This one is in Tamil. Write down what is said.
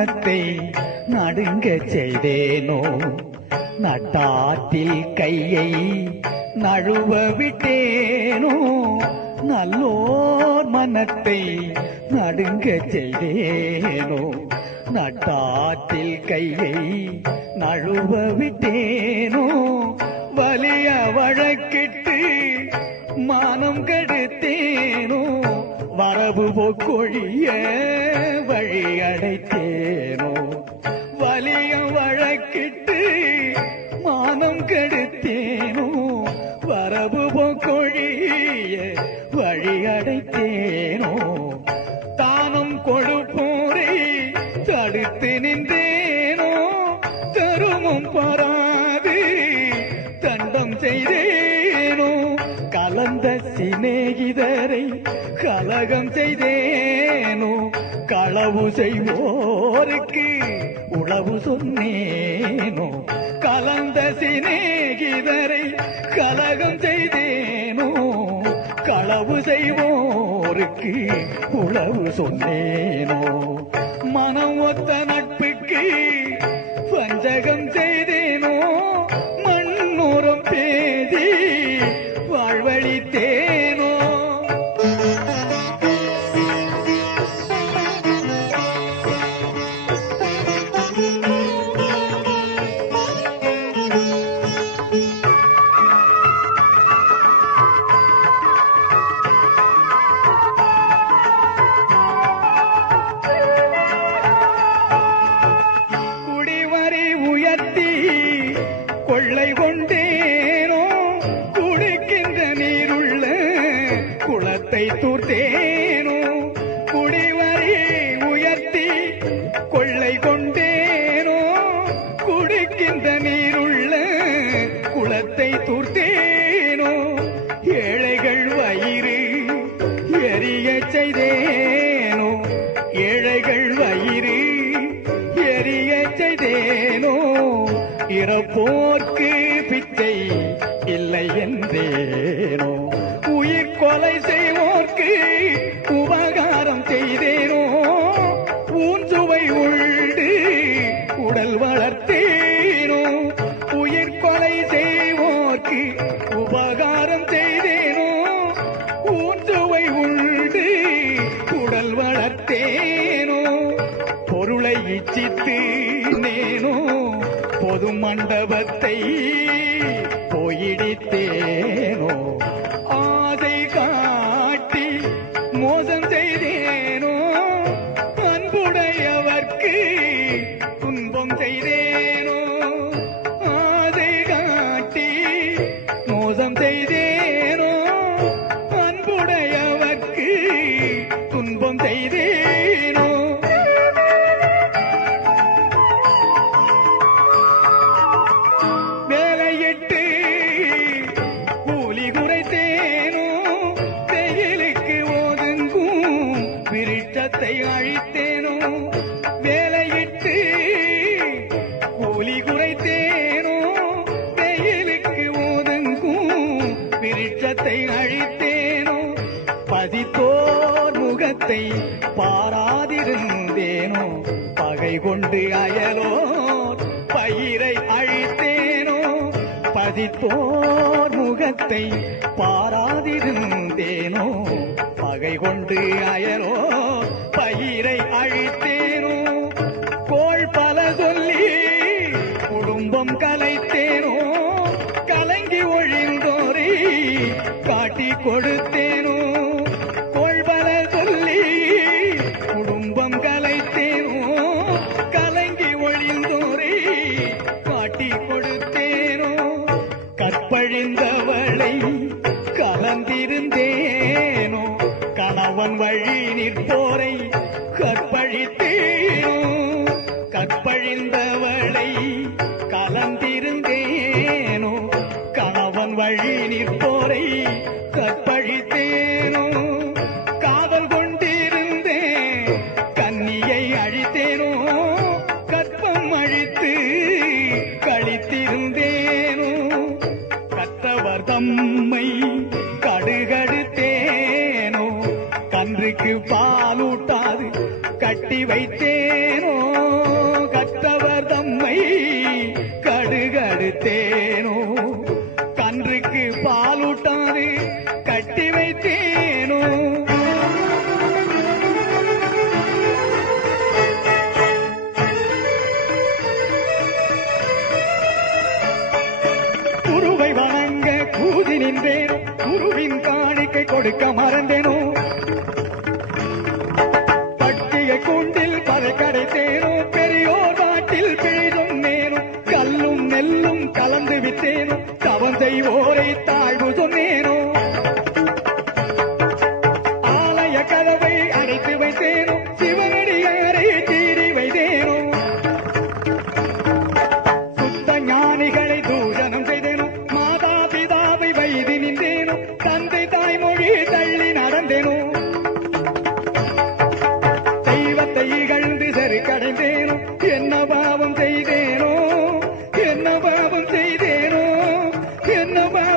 மனத்தை நடுங்க செய்தேனோ நட்டாற்றில் கையை நழுவ விட்டேனோ நல்லோர் மனத்தை நடுங்க செய்தேனோ நட்டாற்றில் கையை நழுவ விட்டேனோ வலிய வழக்கிட்டு மானம் கெடுத்தேனோ வரவு போக்கொழிய வழி அடைத்தேனோ வலிய வழக்கிட்டு மானம் கெடுத்தேனோ வரவு போக்கொழிய வழி அடைத்தேனோ தானம் கொடுப்போரை தடுத்து நின்றேனோ தருமும் பாராது தண்டம் செய்தேனோ கலந்த சிநேகிதரை கலகம் செய்தேனோ களவு செய்வோருக்கு உளவு சொன்னேனோ கலந்த சிநேகிதரை கலகம் செய்தேனோ களவு செய்வோருக்கு உளவு சொன்னேனோ மனம் ஒத்த நட்புக்கு வஞ்சகம் செய்தேனோ மண்ணோரம் பேதி வாழ்வழித்தேனோ கொள்ளை கொண்டேனோ குடிக்கின்ற நீருள்ள குளத்தை தூர்த்தேனோ குடிவரி உயர்த்தி கொள்ளை கொண்டேனோ குடிக்கின்ற நீருள்ள குளத்தை தூர்த்தேனோ ஏழைகள் வயிறு எரிய செய்தேனோ ஏழைகள் வயிறு எரிய செய்தேனோ இறப்போர்க்கு பிச்சை இல்லை என்றேனோ உயிர் கொலை செய்வோர்க்கு உபகாரம் செய்தேனோ ஊன்சுவை உண்டு உடல் வளர்த்தேனோ உயிர் கொலை செய்வோர்க்கு உபகாரம் செய்தேனோ ஊன்சுவை உண்டு உடல் வளர்த்தேனோ பொருளை இச்சித்து நேனோ பொது மண்டபத்தை போயிடித்தேனோ ஆசை காட்டி மோசம் செய்தேனோ அன்புடையவர்க்கு துன்பம் செய்தேனோ ஆசை காட்டி மோசம் செய்தேனோ அன்புடையவர்க்கு துன்பம் செய்தேனோ வேலையிட்டு கூலி குறைத்தேனோ வெயிலுக்கு ஒதுங்கும் விருட்சத்தை அழித்தேனோ வேலையிட்டு கூலி குறைத்தேனோ வெயிலுக்கு ஒதுங்கும் விருட்சத்தை அழித்தேனோ பதித்தோர் முகத்தை பாராதிருந்தேனோ பகை கொண்டு அயலோர் பயிரை அழித்தேனோ பதித்தோர் முகத்தை பாராதிருந்தேனோ பகை கொண்டு அயலோ பயிரை அழித்தேனோ கோள் பல சொல்லி குடும்பம் கலைத்தேனோ கலங்கி ஒழிந்தோரை காட்டி கொடுத்தேனோ கோள் பல சொல்லி குடும்பம் கலைத்தேனோ கலங்கி ஒழிந்தோரை காட்டி கொடுத்தேனோ கற்பழிந்தவளை கலந்திருந்தேனோ கணவன் வழி நிற்போரை கற்பழித்தேனோ கற்பழிந்தவளை கலந்திருந்தேனோ கணவன் வழி நிற்போரை கற்பழித்தேனோ காதல் கொண்டிருந்தேன் கன்னியை அழித்தேனோ கற்பம் அழித்து கழித்திருந்தேனோ கற்றவர் தம்மை கடுகடுத்தேனோ கன்றுக்கு பாலூட்டாது கட்டி வைத்தேனோ கண்ணுக்கு பாலூட்டாது கட்டி வைத்தேனோ. குருவை வணங்க கூதி நின்றேனோ, குருவின் காணிக்கை கொடுக்க மறந்தேனோ. பட்டிகை கூண்டில் பதை கடைத்தேனோ, பெரியோர் நாட்டில் பிழை சொன்னேனோ. கல்லும் நெல்லும் கலந்து விட்டேனோ, தவம் செய்வோரை தாழ்வு சொன்னேனோ. ஆலய கதவை அடைத்து வைத்தேனோ, சிவனடியாரை தீடி வைத்தேனோ. சுத்த ஞானிகளை தூஷணம் செய்தேனோ, மாதா பிதாவை வைதி நின்றேனோ. தந்தை தாய்மொழி தள்ளி நடந்தேனோ. தெய்வத்தை இகழ்ந்து செருக்கடைந்தேனோ, என்ன பாவம் செய்தேனோ, என்ன பாவம் செய்தேனோ, என்ன பாவம்